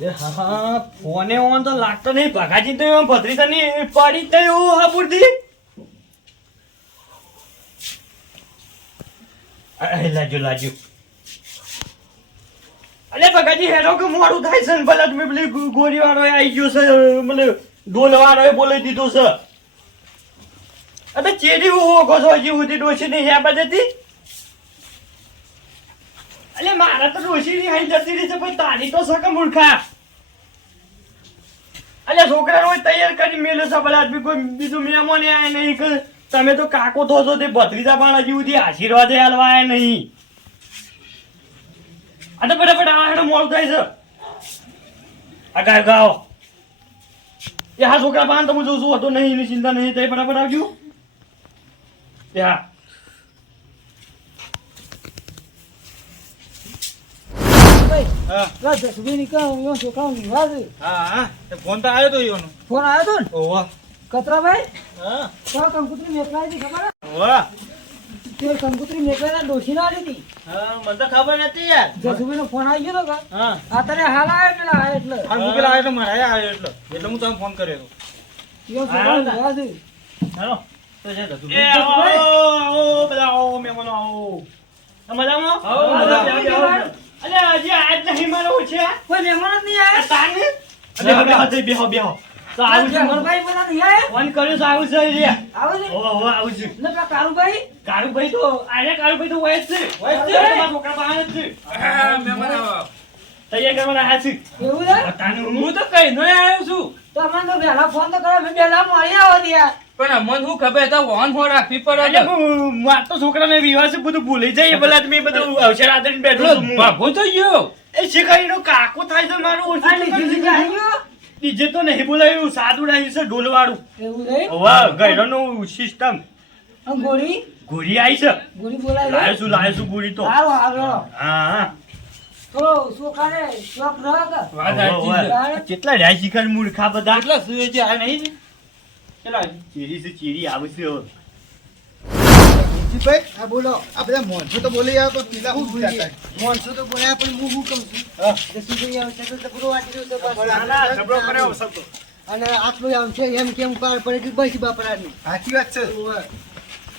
હા હા, ફોને ઓન તો લાગતો નહીં. ભગાજી તો એમ ભત્રીજાની પડી જ નહીં લાજુ લાજુ અરે લાજો લાજો. ભગાજી હેરો કે મોડું થાય છે ભલે તમે પેલી ગોળી વાળો આવી ગયો છે મને ડોલ વાળો બોલાવી દીધો છે. અરે ચેડી હું ઓગો છો, હજી સુધી ડોશી નહીં હેબા જતી? અલે મારા તો ડોશી ની હાઈ જતી રહી છે, પણ તારી તો સકે મૂર્ખા? અલે છોકરા રોજ તૈયાર કરી મેલો છે, ભલા કોઈ બીજું મહેમાન આય નહીં, કે તમે તો કાકો થો છો, તે ભત્રીજા પણ હજી સુધી આશીર્વાદ હાલવા આય નહીં. આ તો ફટાફટ આવા હેડો મોડું થાય છે. આ ગાય ગાઓ એ હા, છોકરા પાન તો હું જોઉં છું હતો નહીં, એની ચિંતા નહીં થઈ ફટાફટ આવજો. એ હા હા લા જસુભાઈ કહો યો છોકરાઓ નિવાસ છે. હા હા તે ફોન તો આવ્યો તો ફોન આવ્યો તો ને? ઓવા કતરાભાઈ? હા. તો કંકુતરી મેકલાઈ હતી ખબર? ઓવા તે કંકુતરી મેકલાઈ ડોશી ના હતી. હા મને તો ખબર નથી યાર. જસુભાઈ નો ફોન આવી ગયો તો હા. આ તને હાલ આવ્યો પેલા આયા એટલે? હાલ મૂકેલા આવ્યો એટલે મારા આવ્યો એટલે. એટલે હું તમને ફોન કર્યો. યો છોકરાઓ નિવાસ છે. તો છે તો એ આવો આવો બધા આવો મજામાં? આવો, આવો, મજામાં. અલે હજી આજ નહીં મારો છે. કોઈ મહેમાન જ નહીં આ આવ્યા તાને બેહો તો આવું છે મનભાઈ બધા નહીં આવ્યા ફોન કર્યો તો આવું છે રે આવે છે? આવું છે. એટલે પેલા કારુભાઈ? કારુભાઈ તો આને કારુભાઈ તો હોય જ છે. હોય જ છે. તમારા છોકરા બહાર જ છે. તૈયાર કરવાના હા છે. એવું છે? તાને હું હું તો કઈ નહીં આવ્યો છું. તો તો વહેલા ફોન તો કર્યો મેં વહેલા મળી આવો ત્યાં. પણ અમને શું ખબર તો વોન હો રાખવી પડે માર તો. છોકરાને વિવાહ છે બધું ભૂલી જાય પેલા તમે બધું અવસર આદરીને બેઠો ભાગો તો ગયો. એ શિકારીનો કાકો થાય છે મારું ગયો? ડીજે તો નહીં બોલાયું સાદું ડાયું છે ઢોલવાળું. એવું નહીં? વાહ ગયરાનું સિસ્ટમ અને ગોળી? ઘોડી આવી છે. ગોળી બોલાય લાયો છું લાયો છું ગોળી તો. હા. કેટલા રહ્યા શિકાર મૂર્ખા બધા? કેટલા સુએ છે? આ નહીં કેટલા? ચીરી છે ચીરી આવે ભાઈ હા બોલો. આ બધા મોનસો તો બોલી આવ્યો તો પેલા હું બોલ્યા મોનસો તો બોલ્યા પણ હું હું કહું છું? આવશે તો વાટી કર્યો અને આટલું આવશે એમ કેમ પાર પડે કે બસ બાપરાની. સાચી વાત છે.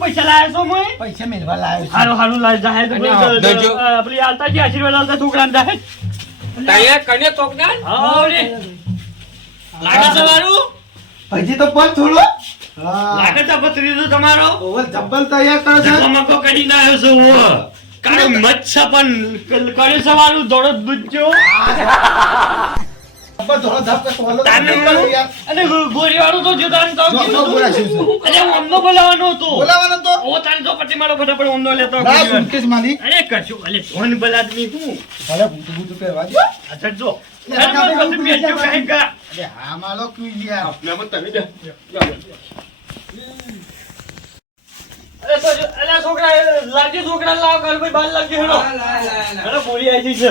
પૈસા લાયા છો મોય? પૈસા મેળવા લાવ્યો છું. હારું, હારું, લાય, તો અને પેલી, આ અ, દરજો. અ, પેલી આલતાજી આશીર્વાદ આલતા છોકરાને જાહેર. તૈયાર કરીને તોકદાર? હાવ લાગે છે મારું? હજી તો પણ થોડો લાગે તમારો? ઓવર જબ્બલ તૈયાર કરો છે? આવ્યો છું હું. કાળો મચ્છ પણ દોડો ગોરીવાળું તો જોતા તો. અરે અમને બોલાવવાનો હતો. બોલાવાનો તો? ઓ તારે જો પછી મારો ફટાફટ અમને લેતો ના. સુટકેસ અરે કશું અલે ફોન બલાદમી હું. ભલે ભૂત ભૂત કહેવા દો અચ્છા જો. છોકરા ઘોડી આવી છે.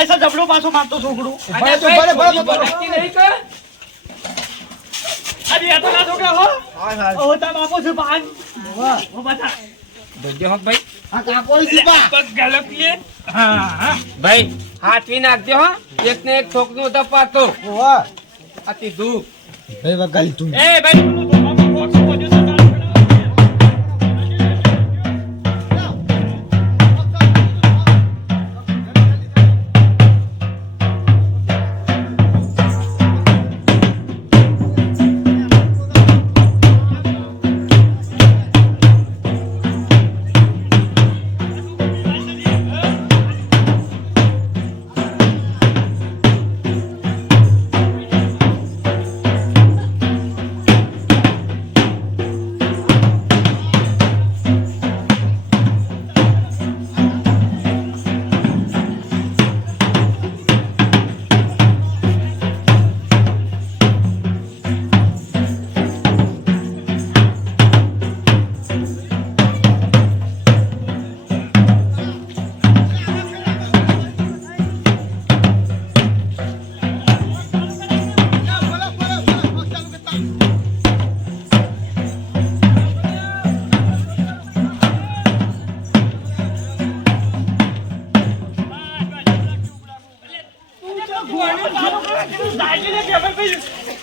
છે જબડો મારતો છોકરું. ભાઈ, કે? આ તો ના છોકરા હો. ઓ તા બાપો છે પાન ઓ બતા બજે હો ભાઈ? હા કાકો છે પગ ગલપીએ. હા, હા. ભાઈ હાથવી નાખજો હો. એક ને એક ઠોકનો તો પાતો ઓવા આ કીધું એ ભાઈ તું એ ભાઈ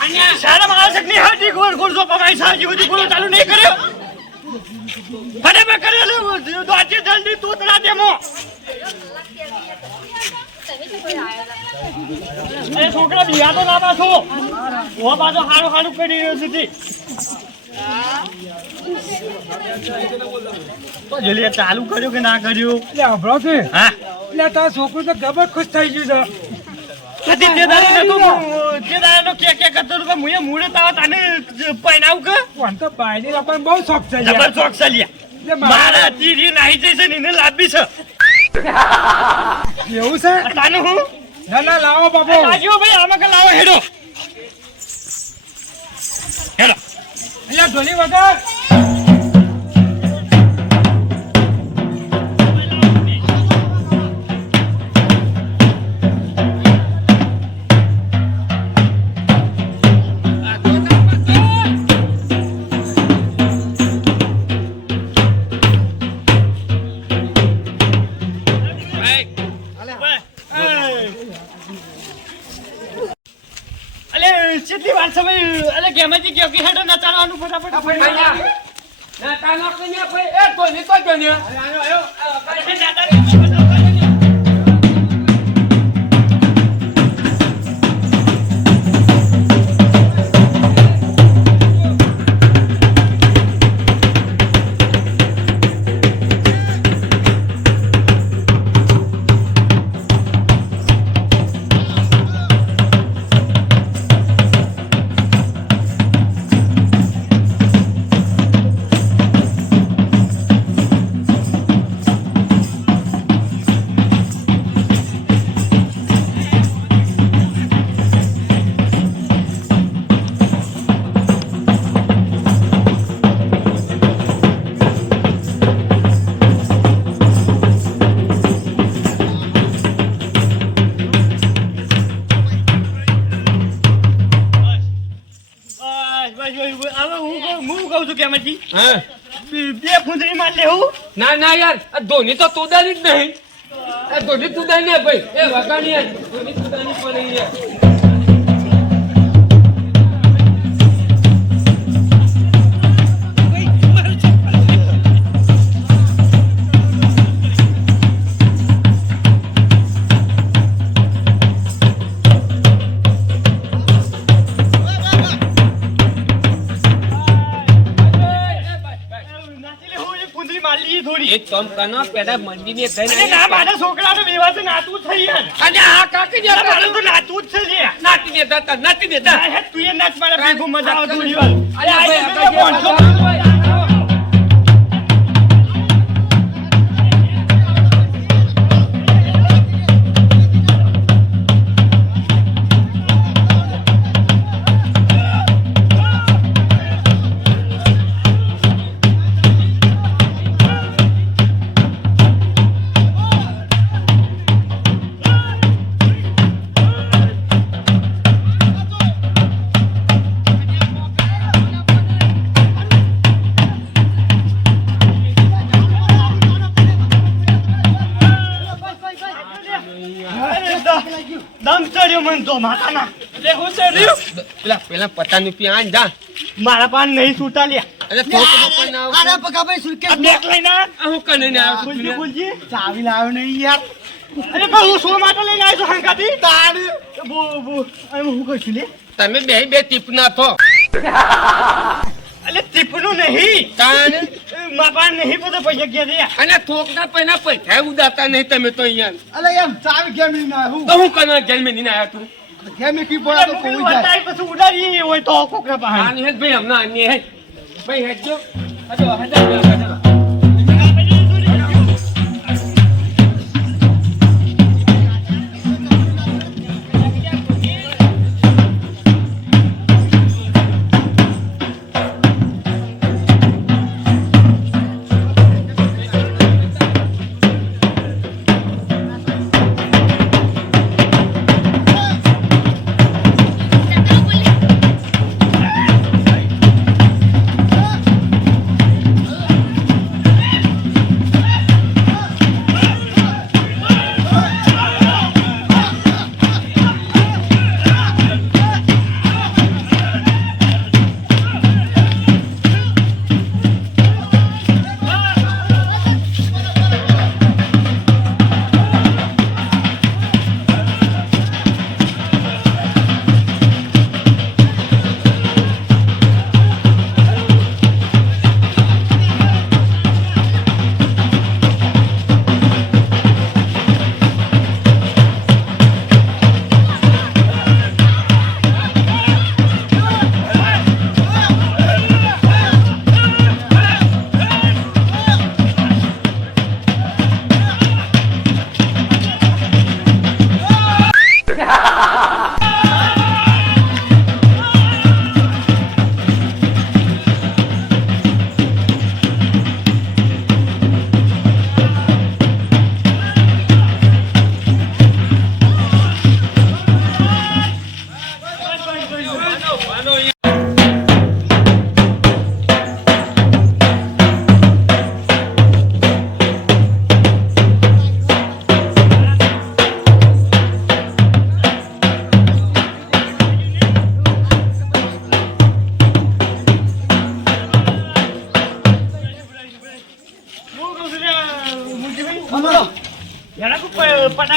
શાળા મારા નહીં હાજી ગોળ ગોળ જો પમાઈ સાજી ગોળો ચાલુ નહીં કર્યો. ફટાફટ કરેલું દોચી જલ્દી તૂતરા દેમો અરે છોકરા બિયા તો ના પાછો. ઓ પાછો હારું હારું કરી રહ્યો છે તે. તો જલ્દી ચાલુ કર્યું કે ના કર્યું? એટલે હંભળો કે હા. એટલે તારા છોકરું તો ગબર ખુશ થઈ ગયું છે. કદી તે દાડે નતું તે દાડે તો કે કે કરતો કે મુએ મૂળે તાવા તને પહેરાવું કે? પણ તો બાયની લોકોને બહુ શોખ છે યાર. જબર ચોક ચાલ્યા મારા તીરી નાહી છે ને એને લાંબી છે. એવું છે? તાનું હું? ના ના લાવો બાપુ. લાગ્યો ભાઈ આમાં કે લાવો હેડો. હેડો. એટલે ઢોલી વગર. ફટાફટ. ના, તાનો કન્યા ભાઈ. એ ધોની ને આયો બસ, કહું- છું હા. બે ફૂંદરી માં લેવું? ના ના યાર આ ધોની તો તુદાની જ નહીં. આ ધોની તુદાની ભાઈ. એ વગાડી ધોની તુદાની પણ લઈએ થોડી એ તમ કનો પેલા થઈને ના મારા છોકરાને વિવાહ નાતું થઈ અને આ કાકી જે અરે તો નાતું જ છે લે નાતી દેતા નાતી દેતા. તું એ નાચ મારે ભેગું મજા આવે થોડી વાર અરે આ માતાના. એટલે હું છે રહ્યું પેલા પેલા પચાસ રૂપિયા આન જા. મારા પાન નહીં છૂટા લ્યા. અરે ના ભાઈ લઈને. આ હું કને ને આવ્યો છું ખુલજી ચાવી લાવ્યો નહીં યાર. અરે પણ હું શો માટે લઈને આવ્યો છું બો બો અરે હું કશું લે તમે બે બે ટીપ ના થો અલે ટીપનું નહીં. તાણ. મારા પાન નહીં બધા પૈસા ગયા દે અને થોકના પૈના પૈસા ઉદાતા નહીં તમે તો અહીંયા. અલે એમ ચાવી ગેમ નહીં ના હું? તો હું કને ઘેર મેં નહીં આવ્યા તું? કેમ કી બોલા તો કોઈ જાય. પછી ઉડાડી હોય તો કોકરા પાસે આની ભાઈ હમણાં આની હેડ ભાઈ હજો હજો હજો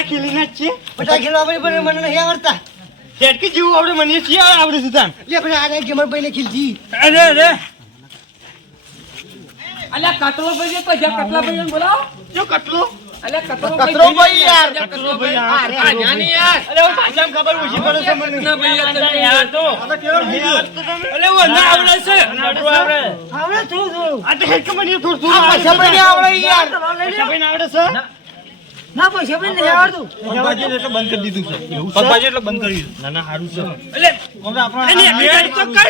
કોઈ પટાકી લઈને જ છે. પટાકી પણ મને નહીં આવડતા. ઝેટકી જેવું આવડે મને છે આવડે છે તાન લે પણ આને ગેમર ભાઈને ખીલજી. અરે અરે. અલ્યા કટલો ભાઈ તો જા કટલા ભાઈ બોલાવો. જો કટલો. અલ્યા કટલો કટલો ભાઈ યાર. કટલો ભાઈ આ જાની યાર. અરે હું ભાષામાં ખબર ઓછી પડે છે મને. ના ભાઈ યાર તમે યાર તો. આ યાર. અલે હું ના આવડે છે. આવડે. આવડે આવડે થોડું થોડું. આ તો હેડ કમાની થોડું થોડું આ આવડે યાર. આવડે છે. ના પૈસા પણ નહીં આવડતું. પગબાજી એટલે બંધ કરી દીધું છે. એવું પગબાજી એટલે બંધ કરી દીધું. ના ના સારું છે. એટલે આપણે મેળ તો કર.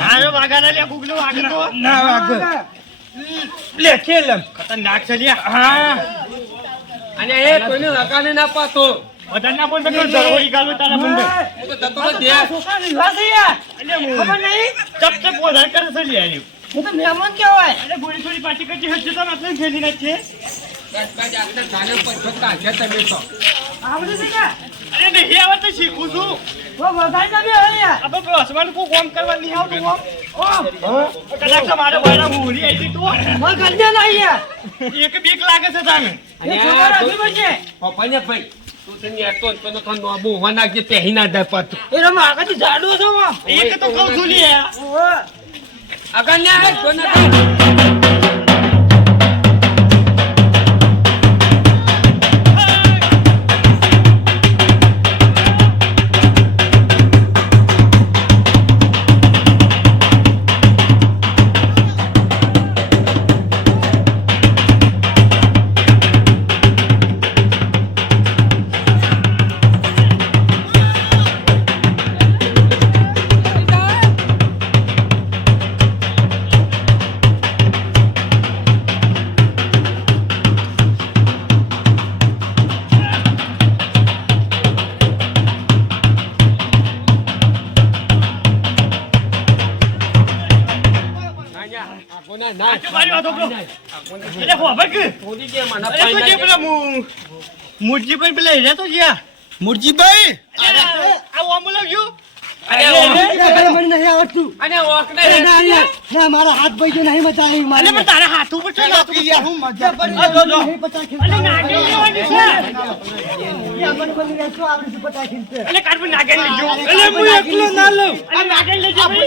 હારે વાગાના લે ગુગલો વાગે ના વાગ લે ખેલ ખતરનાક છે લ્યા. હા. અને એ કોઈને હકાને ના પાતો વધારે ના બોલ તો જરવડી ગાલો તારા બંધ હું તો જતો દે છોકરા વિશ્વાસ છે યાર. એટલે હું ખબર નહીં? ચપ ચપ વધારે કરે છે હું તો મહેમાન કહેવાય એટલે ગોળી થોડી પાછી કરતી હજુ તો આપણે ખેલી નાખીએ પછો અરે નહીં આવે તો શીખું છું. એક બીક લાગે છે તાને. ભાઈ તું તને એતો તો તો નો બહુ વના જે પહેરી ના દે પાતું એ રમા આગળથી જાડો છો એક તો કઉ છું લ્યા મને અરે તો જે પેલા મુ- પેલા હેર્યા તો જ્યાં? મુરજીભાઈ? આ ઓમ લાગ્યું મને નહીં આવડતું અને ઓકને ના ના ના મારા હાથ ભાઈ જો નહીં બતાવી મારે અલે તારા હાથ ઉપર નાખી હું મજા આ જો જો પચાસ ખીલ લેવાની છે મને મને રહેશો આવડે છે પચાસ ખીલ છે અલે કાઢ લેજો એટલે હું એકલો ના લઉં અલે નાગેલ લેજો તમે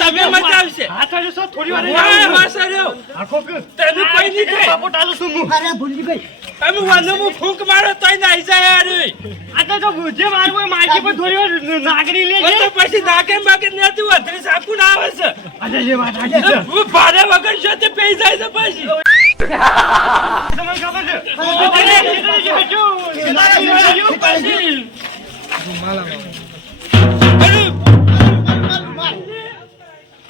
તમે મજા હાથ વાળો છો થોડી વાર વાહ, વાસા રહ્યો. આખો કે તમે કોઈ નહીં થાય. સપોર્ટ છું હું અરે ભૂલજી ભાઈ તમે વાંધો હું ફૂંક મારો તોય નાઈ જાય યાર આ તો તો જે મારવું મારકી પર થોડી વાર નાગરી લે તો પછી નાકે બાકે નથી વધરી સાકુ ના આવે છે. અરે જે વાત સાચી છે. હું ભારે વગર છો તે પેઈ જાય છે પછી? તમને ખબર છે?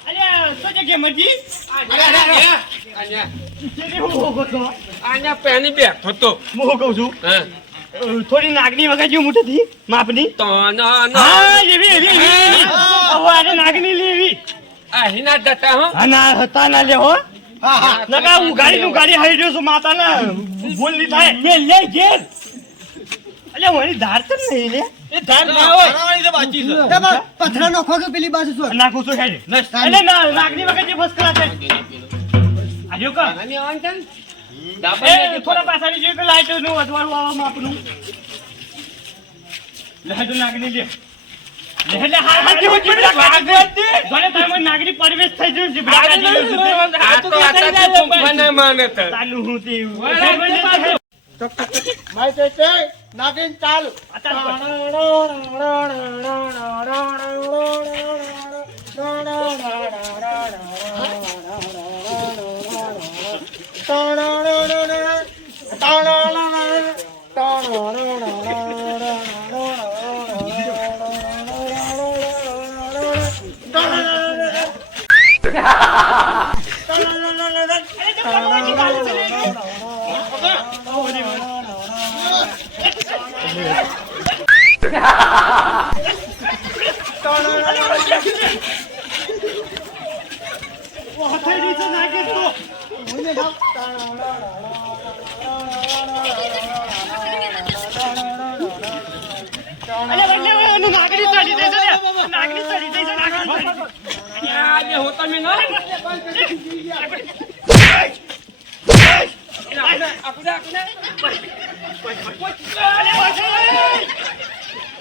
અરે શું જગ્યા હજુ અરે અરે. થોડી નાગની વગર જેવું મોટી માપની. ના ના. નાગની લેવી. હો. ના હતા ના લે નકા ઉગાડી નું ગાડી હારી રહ્યો છું માતા ના ભૂલ નહીં થાય. મે લે ઘેર અલે વળી ધાર તો નહીં લે. એ ધાર ના હોય. તમે પથરા નોખો કે પેલી બાજુ નાખું છું હેડે. અલે ના નાગની વગર જે છે. આજો કા? આની ઓન એ થોડા પાછાડી જોયું કે લાઈટનું વધવાળું આવા માપનું લે નાગની લે એટલે હાર હાર જેવો જીબડા કાઢી દે જોને તમે નાગની પરિવેશ થઈ ગયું જીબડા છે. આ તો આતા ફૂંકવાના માને તો તાનું હું તે 哒啦啦啦啦，哒啦啦啦，哒啦啦啦啦啦。哇，太厉害了，哪个多？વાસી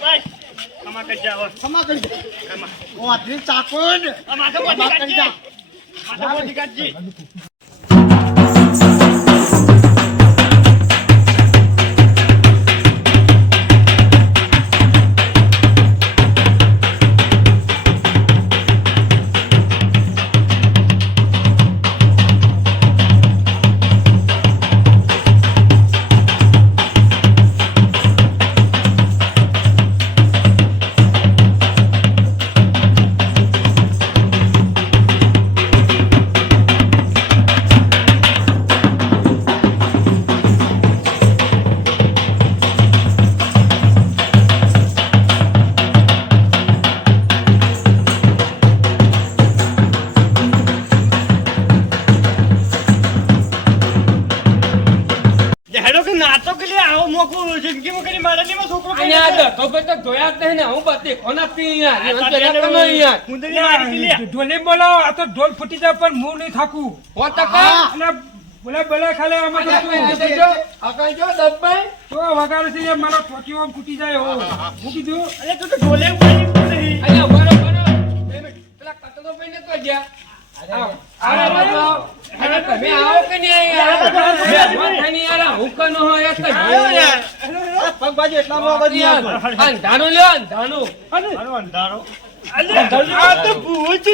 બસ કમા કરી જાવ ક્ષમા કરી દે વાતરી ચાકોન આ માથે પોતી કાઢજી. માથે પોતી કાઢજી. ઢોલે બોલાવો આ તો ઢોલ ફૂટી જાય પણ હું નહીં થાકું. હો ટકા અને બોલા બોલા ખાલે આમાં તો જો દબાઈ તો વગાડે છે યાર, મારો આમ ફૂટી જાય હો. હું કીધું? અરે તું તો ઢોલે ઉપાડી નહીં બરો બરો પેલા કટલો તો ગયા યાર તો આવો નહીં લ્યો અંધારો. તો ભૂલ છે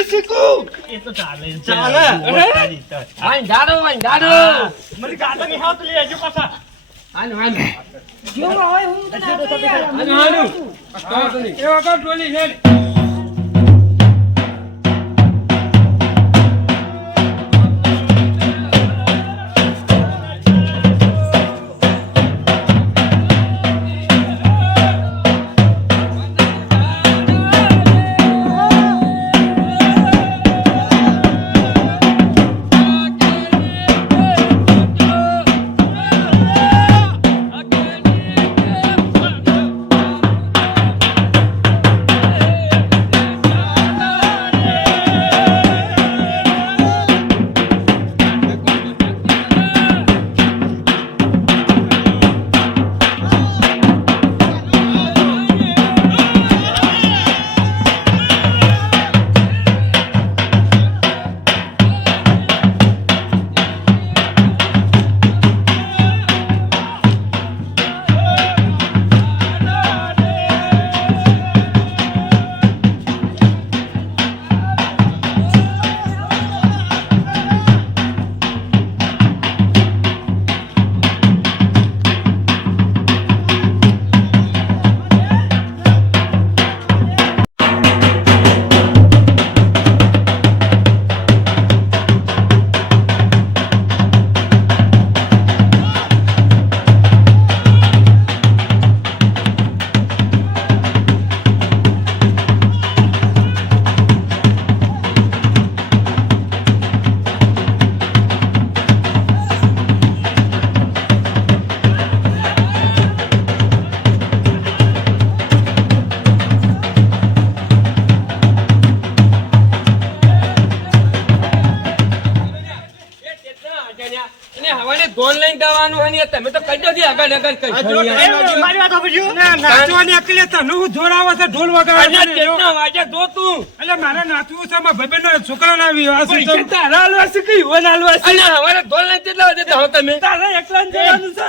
છે ધોન લઈને જવાનું હોય ને તમે તો કહી દો આગળ આગળ કઈ આ જો યાર. ટાઈમ મારી વાત સાંભળજો. ના, નાચવાની અકલે તને હું જોર છે ઢોલ અને કેટલા વાગ્યા જો તું એટલે મારે નાચવું છે મારા ભાઈબંધના છોકરાના વિવાહ છે તો પૈસા તારા હાલવા છે કે ઈવન હાલવા છે? અને હવારે ધોન લઈને કેટલા વાગે જાઓ તમે તારે એકલા ને જવાનું છે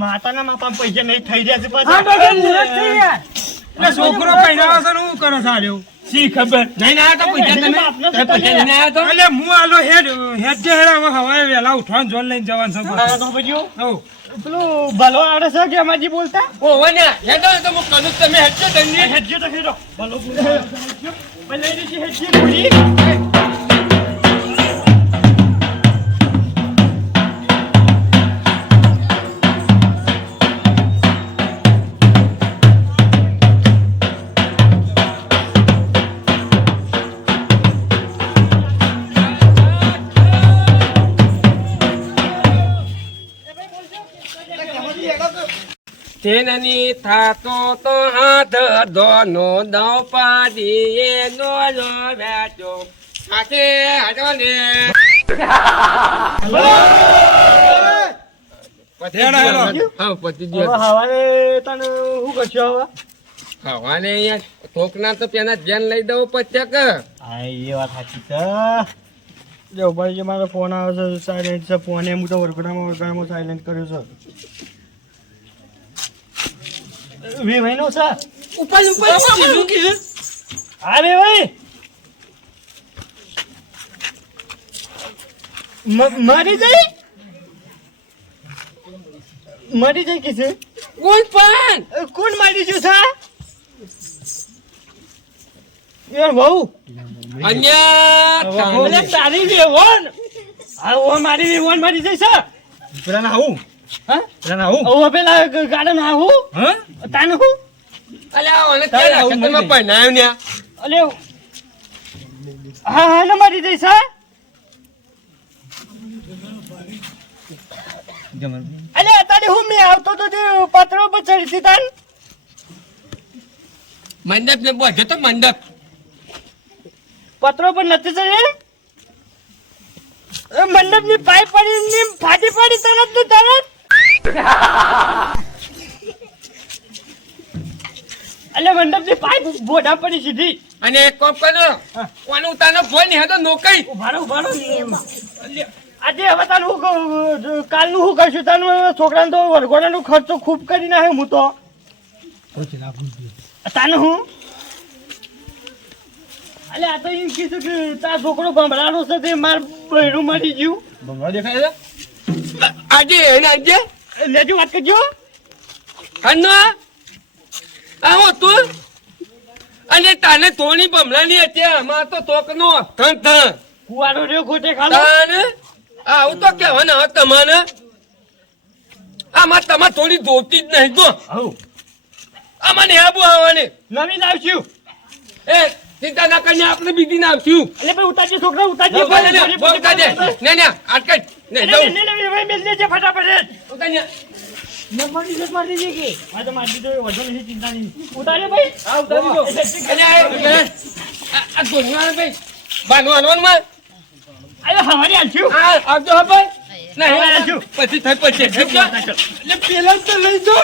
માતાના માપા પૈસા નહીં થઈ રહ્યા છે પાછા. છોકરો પહેરાવે છે હું કરો છે શી ખબર? નહીં ના તો પૈસા તમે? પૈસા લઈને આયા તો? એટલે હું આલો હેડ હેડ જે હેડ હવે વહેલા ઉઠવાનું જોન લઈને જવાનું છે. પેલું ભલો આવડે છે કે બોલતા? ઓહો ને હેડો તો હું કરું તમે હેડજો ધંધી હેડજો તો હેડો. ભલો બોલતા. લઈ લીધી હેડજો તેનની થાતો તો હાથ ધોનો દવ પાડીએ નો લો વેચો. સાથે હાડો ને થોકના તો પેલા ધ્યાન લઈ દઉં પચક એ વાત સાચી છે. જો ભાઈ જે મારો ફોન આવે છે સાયલેન્ટ છે. ફોન એમ તો વર્ગડામાં વર્ગડામાં સાયલેન્ટ કર્યો છે. વે ભાઈ નો છે ઉપર ઉપર સીધું કીધું હા વે ભાઈ. મરી જઈ? મરી જઈ કે છે? કોણ પણ? એ કોણ મારી ગયું છે? યાર બહુ ઓલે તારી વેવણ આ ઓ મારી વેવણ મારી જઈ છે. પેલા ના આવું હા? પેલા આવું? ઓ પેલા ગાર્ડન આવું? હા? તાને હું? અલ્યા ઓને ક્યાં રાખે તમે પહેણાવ્યું ને અલે હા હા ને મારી જઈ છે અલે તારે હું મેં આવતો તો તે પત્રો પર ચડી હતી તાન? મંડપ ને બોધે તો મંડપ. પત્રો પર નથી ચડે મંડપની પાઇપ પડી ફાટી પડી તરત ને તરત? અલે મંડપની પાઇપ બોડા પડી સીધી. અને એક કોપ કરો કોને ઉતારનો ફોનની હતો નોકઈ ઉભારો ઉભારો આજે હવે તારું કાલનું શું કરશું? તારું છોકરાને તો વરઘોડાનો ખર્ચો ખૂબ કરી નાખે હું તો. તાને હું? અલે આ તો એમ કીધું કે તાર છોકરો ભમરાનો છે તે માર બહેરું મરી ગયું. ભમરા દેખાય છે? આજે એને આજે? લેજો વાત કરજો. હનો આવો તું. અને તાને થોડી ભમરાની હતી આમાં તો તોકનો થન થન કુવારો રહ્યો ખોટે ખાલો. તાને આવું તો કહેવાના હો તમારે આમાં તમારે થોડી જોતી જ નહીં હઉ. આમાં આબુ આવવાની. નવી લાવશું. એ ચિંતા ના કરીને આપણે બીજી ના આવશું એટલે ભાઈ ઉતારજે છોકરા ઉતારજે. ને ને ને જાઉં. ને, ને, ને, ભાઈ મેલ દેજે ફટાફટ. ઉતાર ને મારી દીધો મારી દીધો કે. હા તો મારી દીધો વધુ નથી ચિંતા નહીં. ઉતારે ભાઈ? હા ઉતારી દો. અને આ ગોળવાળા ભાઈ. માં અરે હવારે આલશું આ આવજો હા ભાઈ. નહીં આવજો. પછી પછી. એટલે પેલા તો લઈ જો